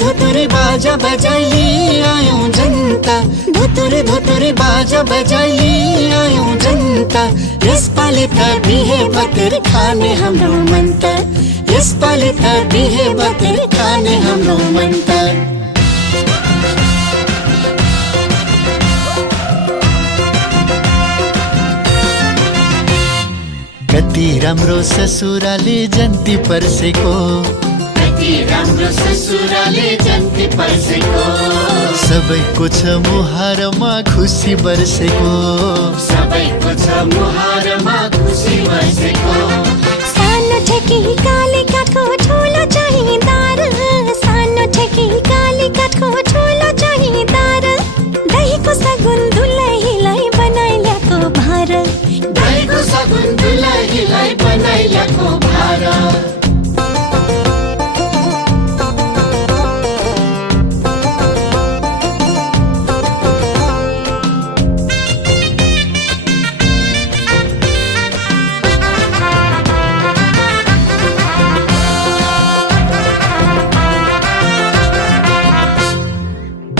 धुतुर बाजा बजाई आयो जनता, धुतुर बाजा बजाई आयो जनता। यस पालि त बिहे बकर खाने हाम्रो मन त, यस पालि त बिहे बकर खाने हाम्रो मन त। कति राम्रो ससुराले जन्ती पर्सेको, राम्रो ससुराले जन्ती पर्सेको। सबैको छ मुहारमा खुसी बर्सेको, सबैको छ मुहारमा खुसी बर्सेको। सानो ठेकी काली काठको ठुलो चाहिदार, सानो ठेकी काली काठको ठुलो चाहिदार। दहीको सगुन दुलहीलाई बनाइल्याको भार, दहीको सगुन दुलहीलाई बनाइल्याको भार।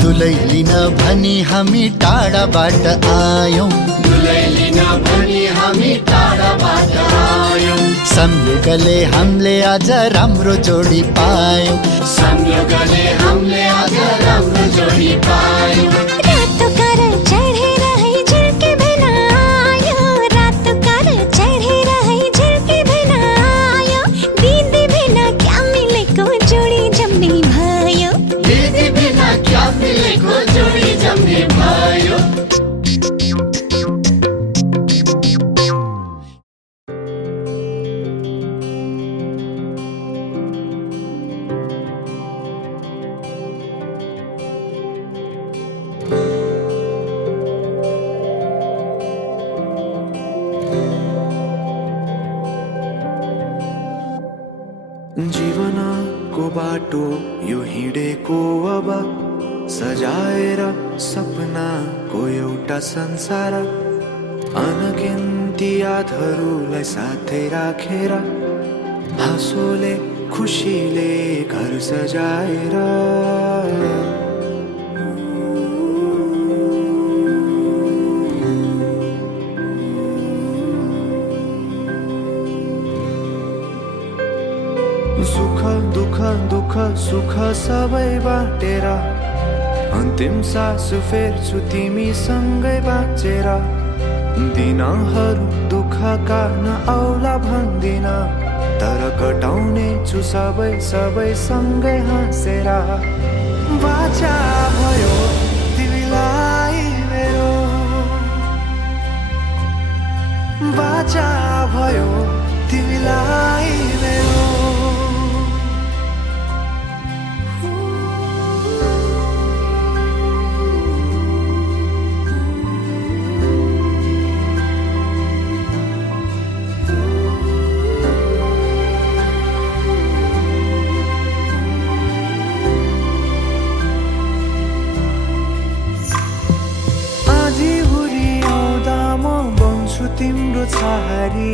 दुलै लिन भनी हामी टाढाबाट आयौं, दुलै लिन भनी हामी टाढाबाट आयौं। संयोगले हामीले आज राम्रो जोडी पायौं, संयोगले हामीले आज राम्रो जोडी पायौं। रातो कार चढेर है झिल्के भेन आयो, रातो कार चढेर है झिल्के भेन आयो। दिदी भेन जीवनको बाटो यो हिँडेको अब सजाएर सपनाको एउटा संसार अनगिन्ती यादहरूलाई साथै राखेर हाँसोले खुसीले घर सजाएर सुख दुःख दुःख सुख सबै बाटेर अन्तिम सास फेर्छु तिमीसँगै बाँचेर दिनहरू दुःखका नआउला भन्दिन तर कटाउने छु सबै सबै सँगै हाँसेर बाचा भयो तिमीलाई मेरो बाचा भयो तिमीलाई मेरो तिम्रो छहारी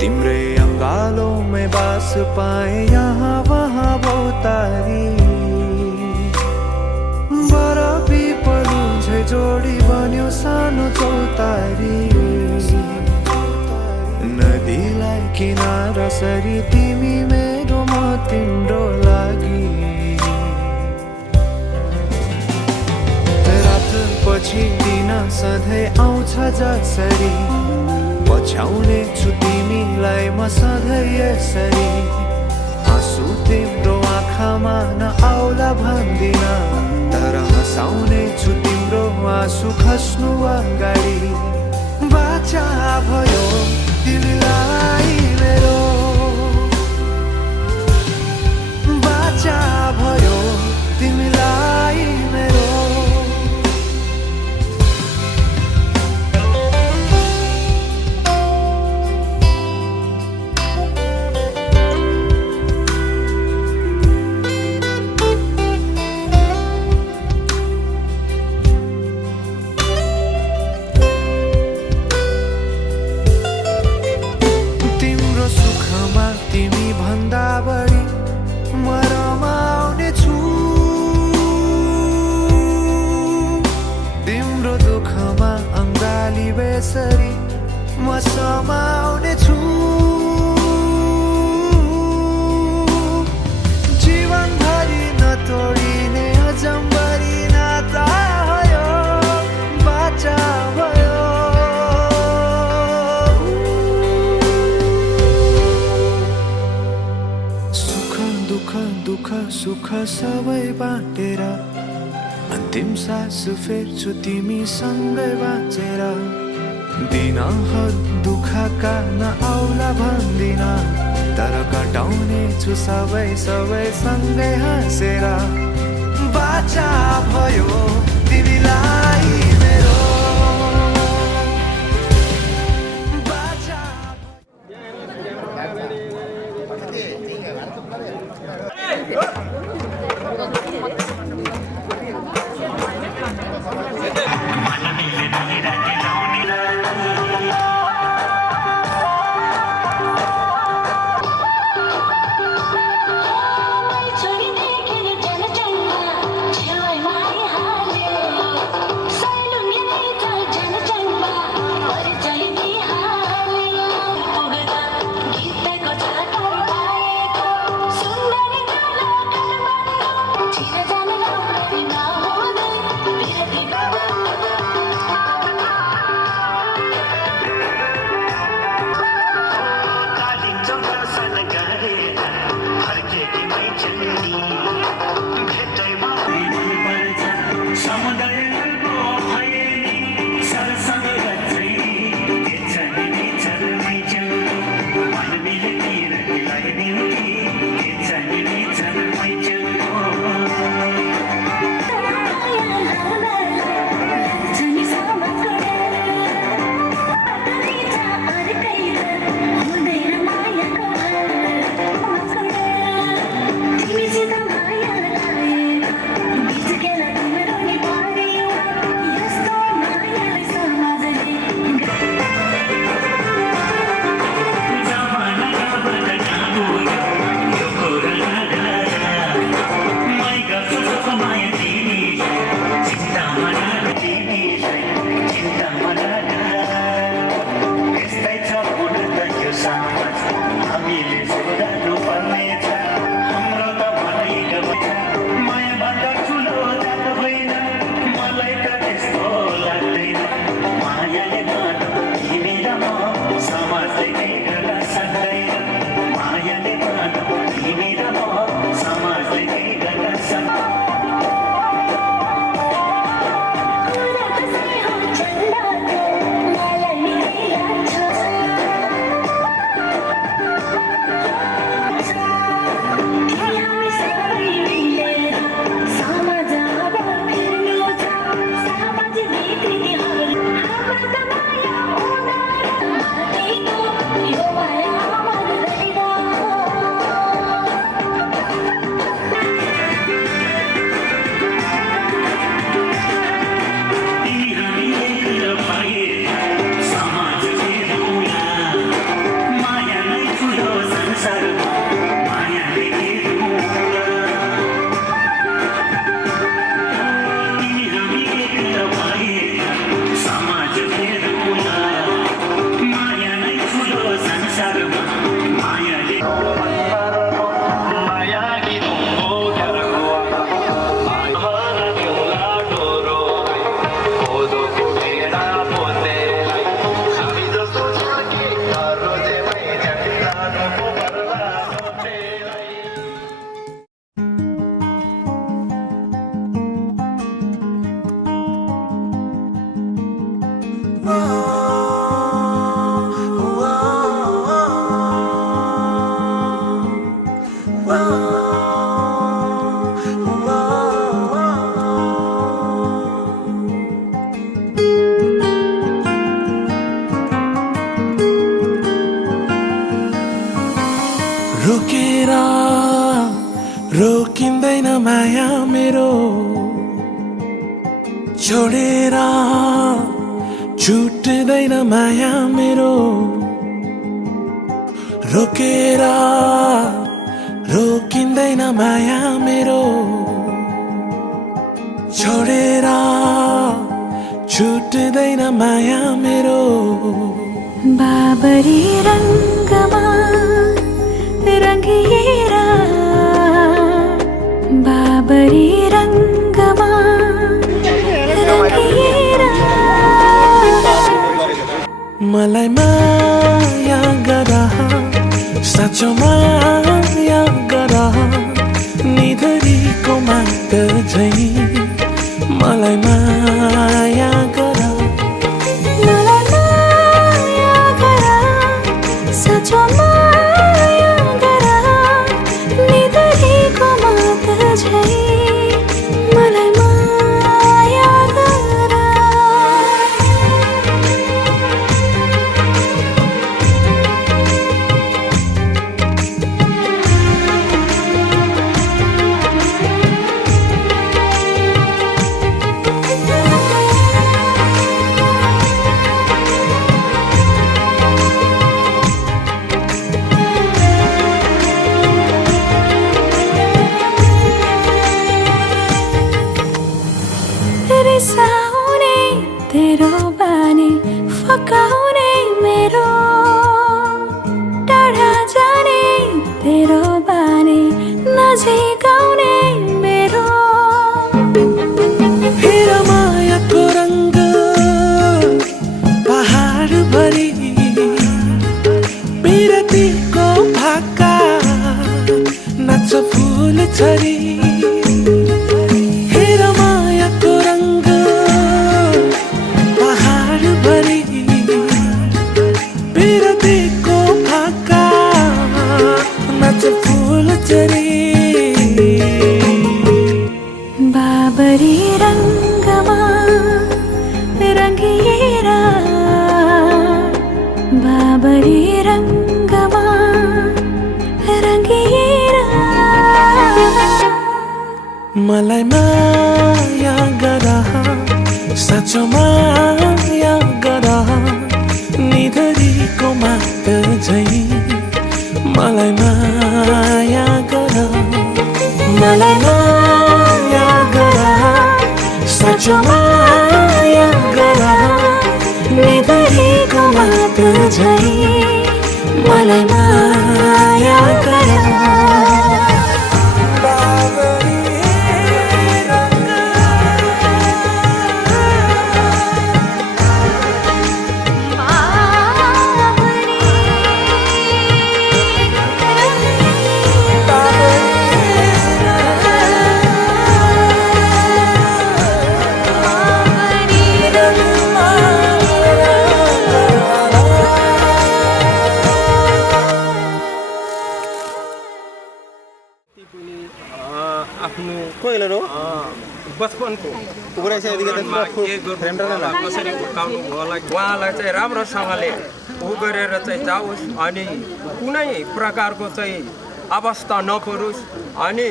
तिम्रै अङ्गालोमै बास पाए यहाँ वहाँ बहुतारी बर पिपलु झै जोडी बन्यो सानो चौतारी नदीलाई किनारा सरी तिमी मेरो म तिम्रो लागि पछि दिन सधैँ आउँछ जसरी पछ्याउने छु तिमीलाई म सधैँ यसरी आँसु तिम्रो आँखामा नआउला भन्दिन तर हँसाउने छु तिम्रो आँसु खस्नु अगाडि बाचा भयो तिमीलाई मेरो बाचा भयो तिमीलाई मेरो बेसरी म समाउने छु जीवनभरि नतोडिने अजम्बरी नाता भयो बाचा भयो सुख दुःख दुःख सुख सबै बाटेर अन्तिम सास फेर्छु तिमीसँगै बाँचेर दिनहरू दुःखका नआउला भन्दिन तर कटाउने छु सबै सबै सँगै हाँसेर बाचा भयो तिमीलाई मेरो बाचा छोरी देखेर जल चल्दा छेउमा हाले सामज हामीले सुधार्नु पर्नेछ हाम्रो त भनाइ गएको छ मायाभन्दा ठुलो जात होइन मलाई त त्यस्तो लाग्दैन मायाले गर्दा तिमी र म समाजले केही गर्न सक्दैन मायाले गर्दा तिमी र म समाजले केही गर्न सक्दैन रोकेर रोकिँदैन माया मेरो छोडेर छुट्दैन माया मेरो रोकेर रोकिँदैन माया मेरो छोडेर छुट्दैन माया मेरो बाबरी रङ्गमा रङ्गिएर बाबरी रङ्गमा रङ्गिएर मलाई माया गर साँचो माया गर निधरीको माग झै मलाई माया गर मलाई माया गर साँचो माया गर निधरीको माग झै मलाई माया गर रिसाउने तेरो बानी फकाउने मेरो टाढा जाने तेरो बानी नजिकाउने मेरो हेर मायाको रङ्ग पहाड भरि बिरतीको भाका नाच्छ फुल छरी बाबरी रङ्गमा रङ्गिएर बाबरी रङ्गमा रङ्गिएर मलाई माया गर साँचो माया गर निधरीको माग झै मलाई माया गर मलाई माया गर साँचो माया गर निधरीको माग झै मलाई माया गर आफ्नो कोइलरो बचपनको कसरी हुर्काउनु होला उहाँलाई चाहिँ राम्रोसँगले उ गरेर चाहिँ जाओस् अनि कुनै प्रकारको चाहिँ अवस्था नपरोस् अनि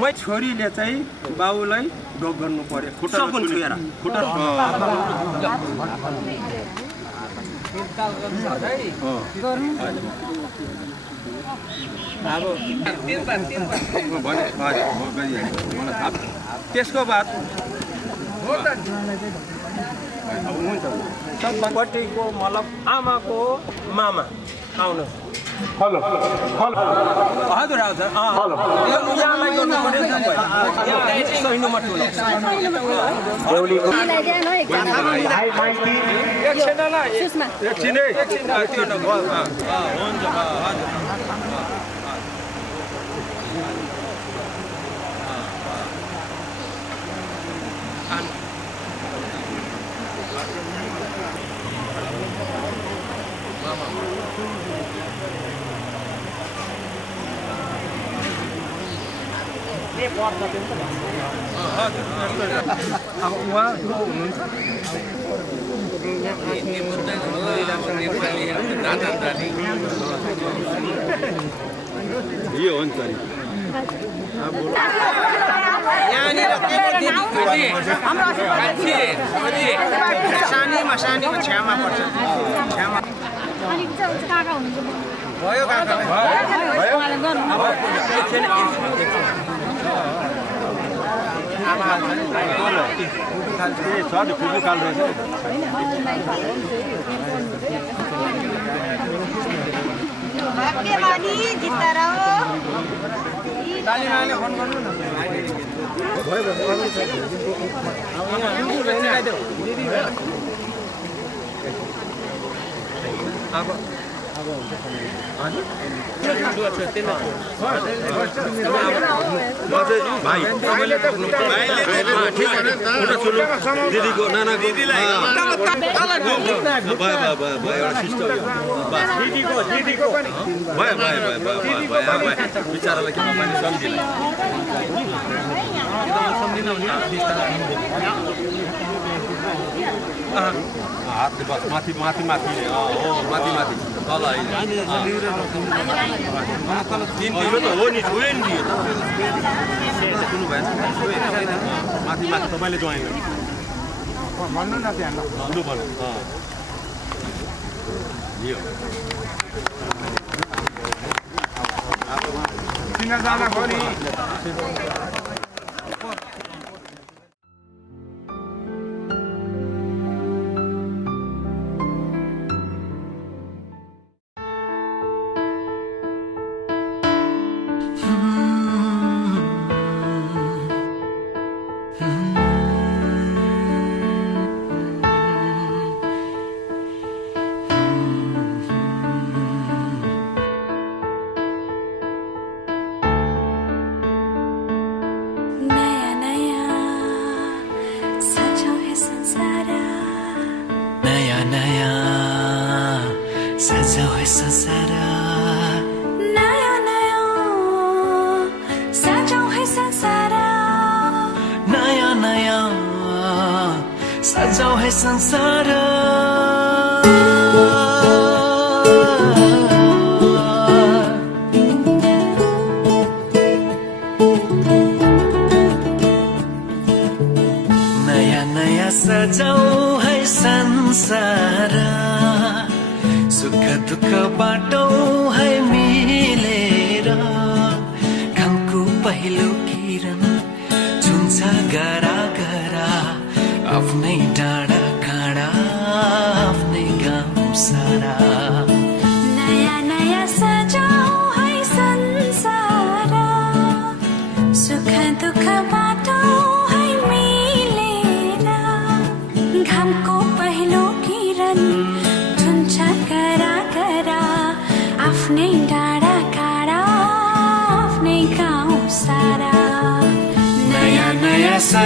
मै छोरीले चाहिँ बाउलाई डोक गर्नु पर्यो सकुन छुएर त्यसको बाद पट्टिको मतलब आमाको मामा आउनु हेलो हजुर हजुर यहाँलाई गर्नु पर्यो सैनुमा ठुलो एकछिन अब उहाँ हुनुहुन्छ यो हो नि त सानीमा छ्यामा पर्छ भयो दिदीको नानाको दिदीलाई बिचारालाई किन पनि सम्झिला हातले बस माथि माथि माथि हो माथि माथि तल होइन त हो नि छोयो नि दियो सुन्नु भएन माथि माथि तपाईँले जोइन भन्नु न त्यहाँ लु भन्नु चिनाजाना भयो नि सजाओ है संसार नया नया सजाओ है संसार सुख दुख बाटो है मिलेर घामको पहिलो किरण छुन्छ गरा गरा आफ्नै डाँडा काँडा आफ्नै गाउँ सारा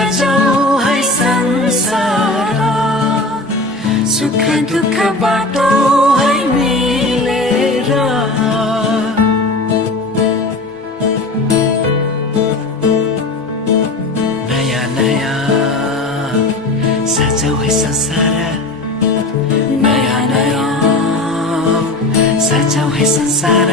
सजाऊ है संसार सुख दुःख बाटो है मिलेर नयाँ नयाँ सजाऊ है संसार नयाँ नयाँ सजाऊ है संसार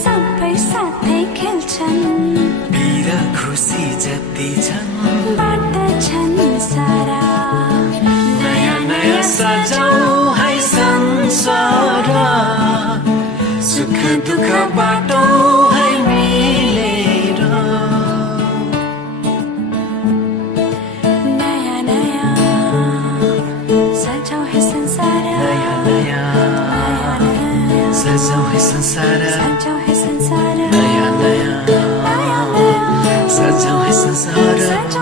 सबै साथै खेल्छन् बिर खुसी जति छन् बाँड्छन् सारा नयाँ नयाँ सजाऊ है संसार सुख दुःख बाटो है मिलेर नयाँ नयाँ सजाऊ है संसार नयाँ नयाँ सजाऊ है संसार सजाऊ है संसार नयाँ नयाँ सजाऊ है संसार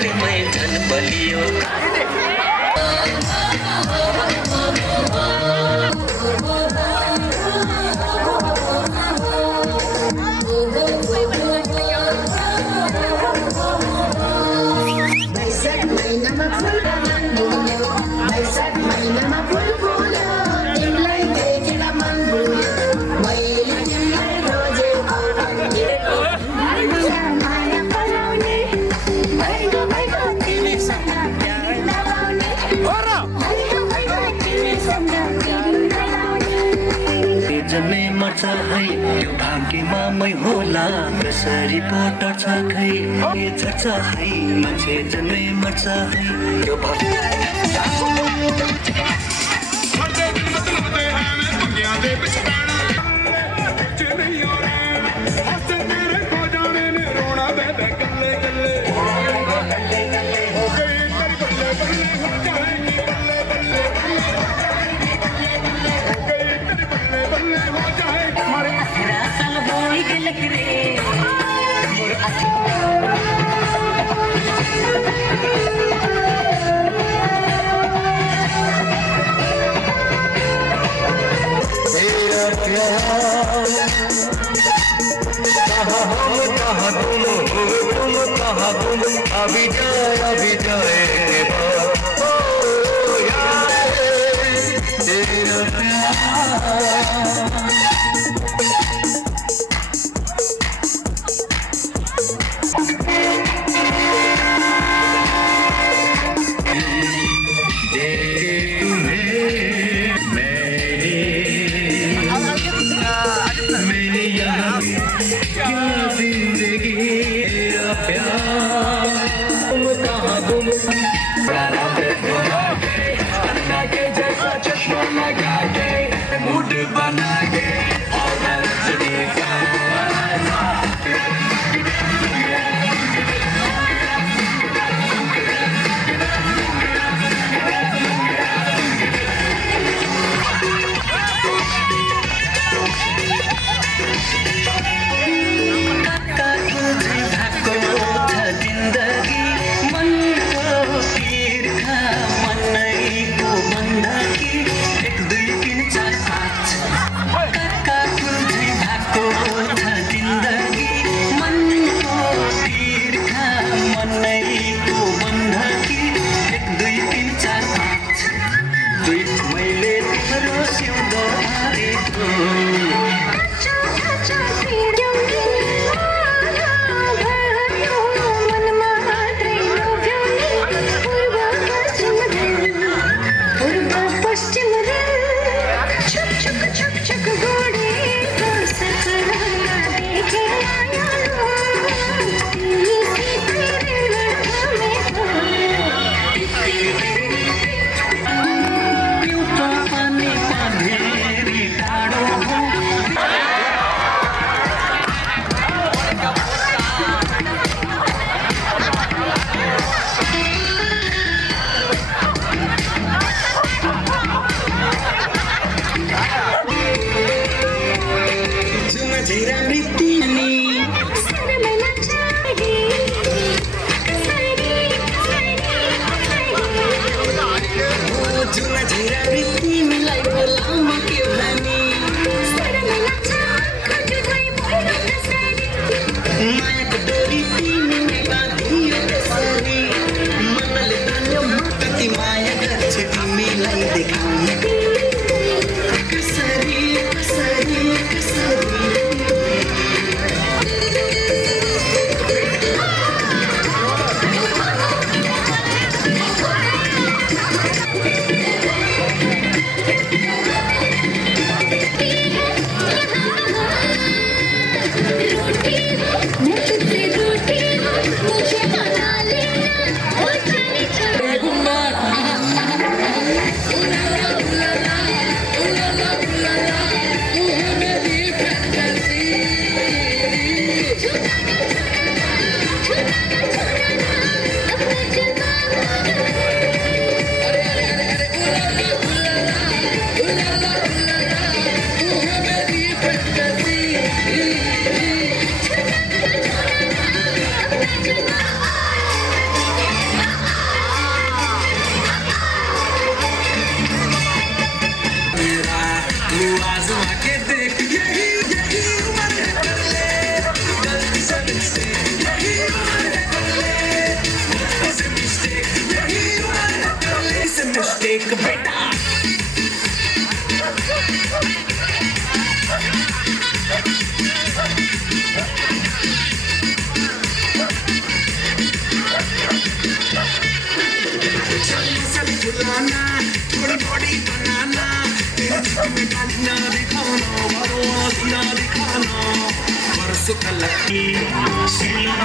प्यारमै झन् बलियो वैशाख महिनामा फुल वैशाख महिनामा फुल फुल्यो तिमीलाई देखेर मन भुल्यो मैले तिमीलाई रोजेको माया पलाउने भइगयो भइगयो तिमीसँग प्यार लगाउने भइगयो भइगयो तिमीसँग प्यार लगाउने जन्मै मर्छ है त्यो भाग्यमा मै होला कसरी पो टर्छ खै के झर्छ है मान्छे जन्मै मर्छ है त्यो अभी जाए तेरा प्यार एक बेटा चलाना थोड़ी बॉडी बनाना में डालना दिखाना वारों दिखाना परसों कल की सिला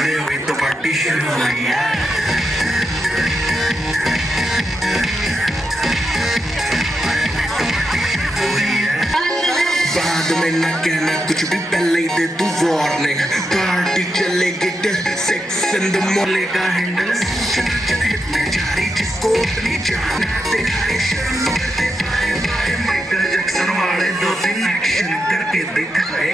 अरे अभी तो पार्टी शुरू हुई है बाद में न कहना कुछ भी पहले ही दे तू वार्निंग पार्टी चलेगी सेक्स इन द मोले का हैंडल जारी जिसको अपनी जान दिखाए शर्म करते पाए पाए माइकल जैक्सन वाले 2 दिन एक्शन करके दिखाए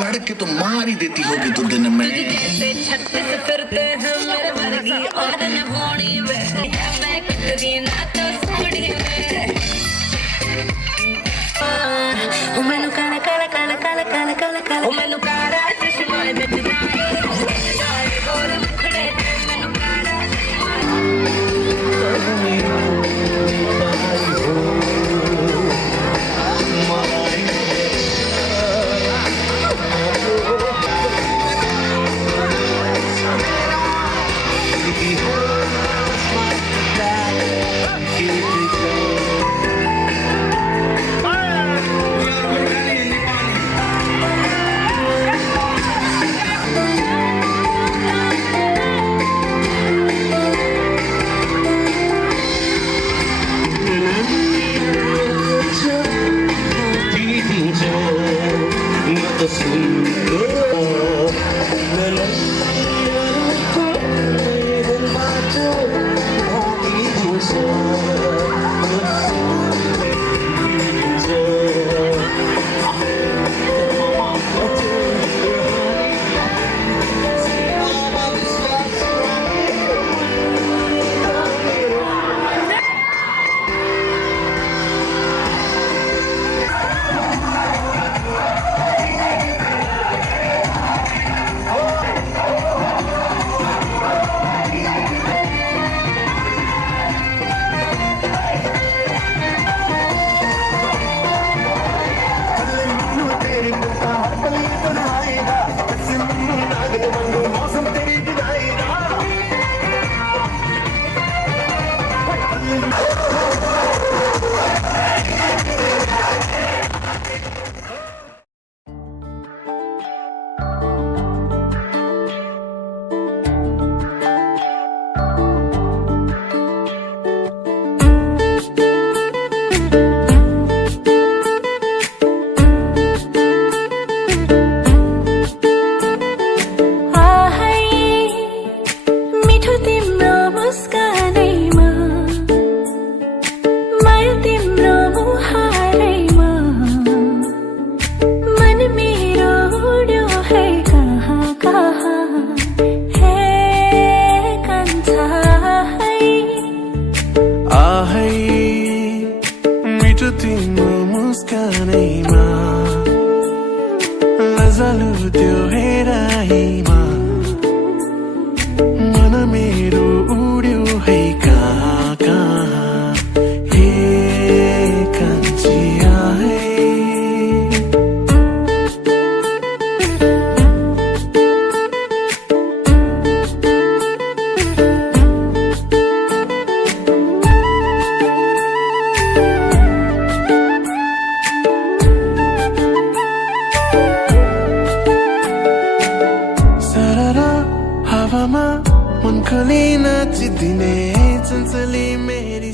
लड़के तो मार ही देती होगी तो दिन में फिरते हैं मेरे वर्गी और न होनी में मैं कभी ना तो सोड़ी में ओ मैनू काला काला काला काला काला काला काला ओ मैनू काला चश्मा विच जाए गोर मुखड़े ते मैनू काला चालु त्यो हेराइमा मन मेरो उड्यो है कहाँ कहाँ हे कान्छी आए हावामा मन खोली नाचिदिने चञ्चली मेरी